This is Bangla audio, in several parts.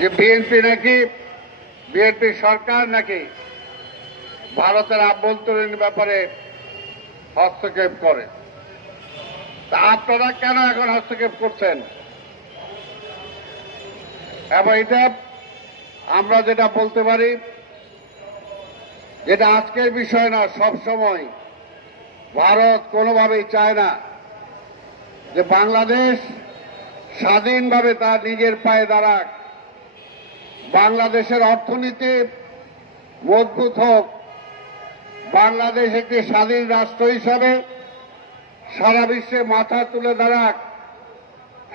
যে বিএনপি সরকার নাকি ভারতের আভ্যন্তরীণ ব্যাপারে হস্তক্ষেপ করে। তা আপনারা কেন এখন হস্তক্ষেপ করছেন? এবং এটা আমরা যেটা বলতে পারি, যেটা আজকের বিষয় না, সব সময় ভারত কোনোভাবেই চায় না যে বাংলাদেশ স্বাধীনভাবে তার নিজের পায়ে দাঁড়াক, বাংলাদেশের অর্থনীতি মজবুত হোক, বাংলাদেশ একটি স্বাধীন রাষ্ট্র হিসাবে সারা বিশ্বে মাথা তুলে দাঁড়াক,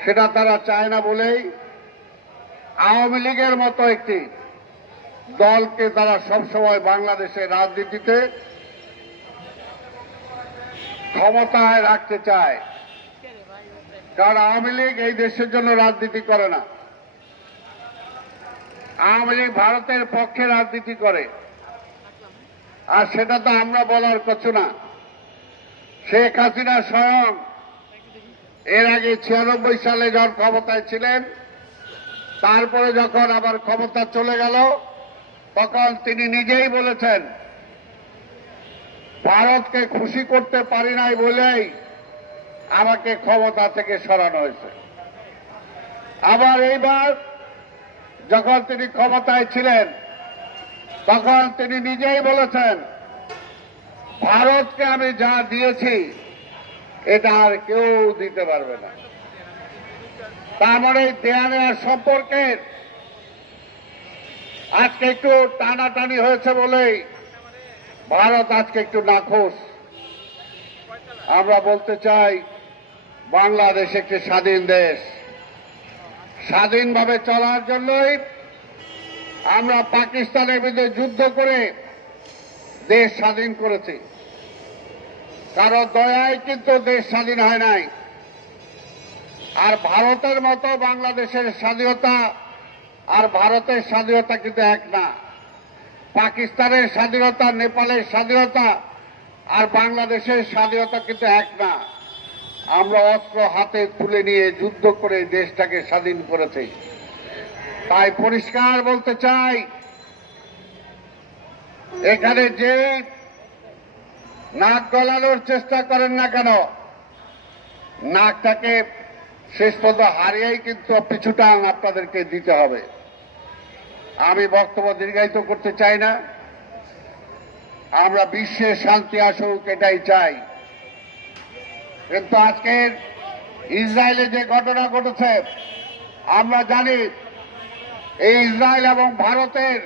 সেটা তারা চায় না বলেই আওয়ামী লীগের মতো একটি দলকে তারা সবসময় বাংলাদেশের রাজনীতিতে ক্ষমতায় রাখতে চায়। কারণ আওয়ামী লীগ এই দেশের জন্য রাজনীতি করে না, আওয়ামী লীগ ভারতের পক্ষে রাজনীতি করে। আর সেটা তো আমরা বলার কিছু না। শেখ হাসিনা স্বয়ং এর আগে 96 সালে যখন ক্ষমতায় ছিলেন, তারপরে যখন আবার ক্ষমতা চলে গেল, তখন তিনি নিজেই বলেছেন ভারতকে খুশি করতে পারি নাই বলেই আমাকে ক্ষমতা থেকে সরানো হয়েছে। আবার এইবার যখন তিনি ক্ষমতায় ছিলেন, তখন তিনি নিজেই বলেছেন ভারতকে আমি যা দিয়েছি এটা আর কেউ দিতে পারবে না। তার মানে দেয়া নেওয়ার সম্পর্কের আজকে একটু টানাটানি হয়েছে বলেই ভারত আজকে একটু নাখোশ। আমরা বলতে চাই বাংলাদেশ একটি স্বাধীন দেশ, স্বাধীনভাবে চলার জন্যই আমরা পাকিস্তানের বিরুদ্ধে যুদ্ধ করে দেশ স্বাধীন করেছি। কারো দয়ায় কিন্তু দেশ স্বাধীন হয় নাই। আর ভারতের মতো বাংলাদেশের স্বাধীনতা আর ভারতের স্বাধীনতা কিন্তু এক না। পাকিস্তানের স্বাধীনতা, নেপালের স্বাধীনতা আর বাংলাদেশের স্বাধীনতা কিন্তু এক না। আমরা অস্ত্র হাতে তুলে নিয়ে যুদ্ধ করে দেশটাকে স্বাধীন করেছি। তাই পরিষ্কার বলতে চাই, এখানে যে নাক গলানোর চেষ্টা করেন না কেন, নাকটাকে শেষ পর্যন্ত হারিয়েই কিন্তু পিছুটান আপনাদেরকে দিতে হবে। আমি বক্তব্য দীর্ঘায়িত করতে চাই না। আমরা বিশ্বে শান্তি আসুক, এটাই চাই। কিন্তু আজকের ইসরায়েলে যে ঘটনা ঘটেছে, আমরা জানি এই ইসরায়েল এবং ভারতের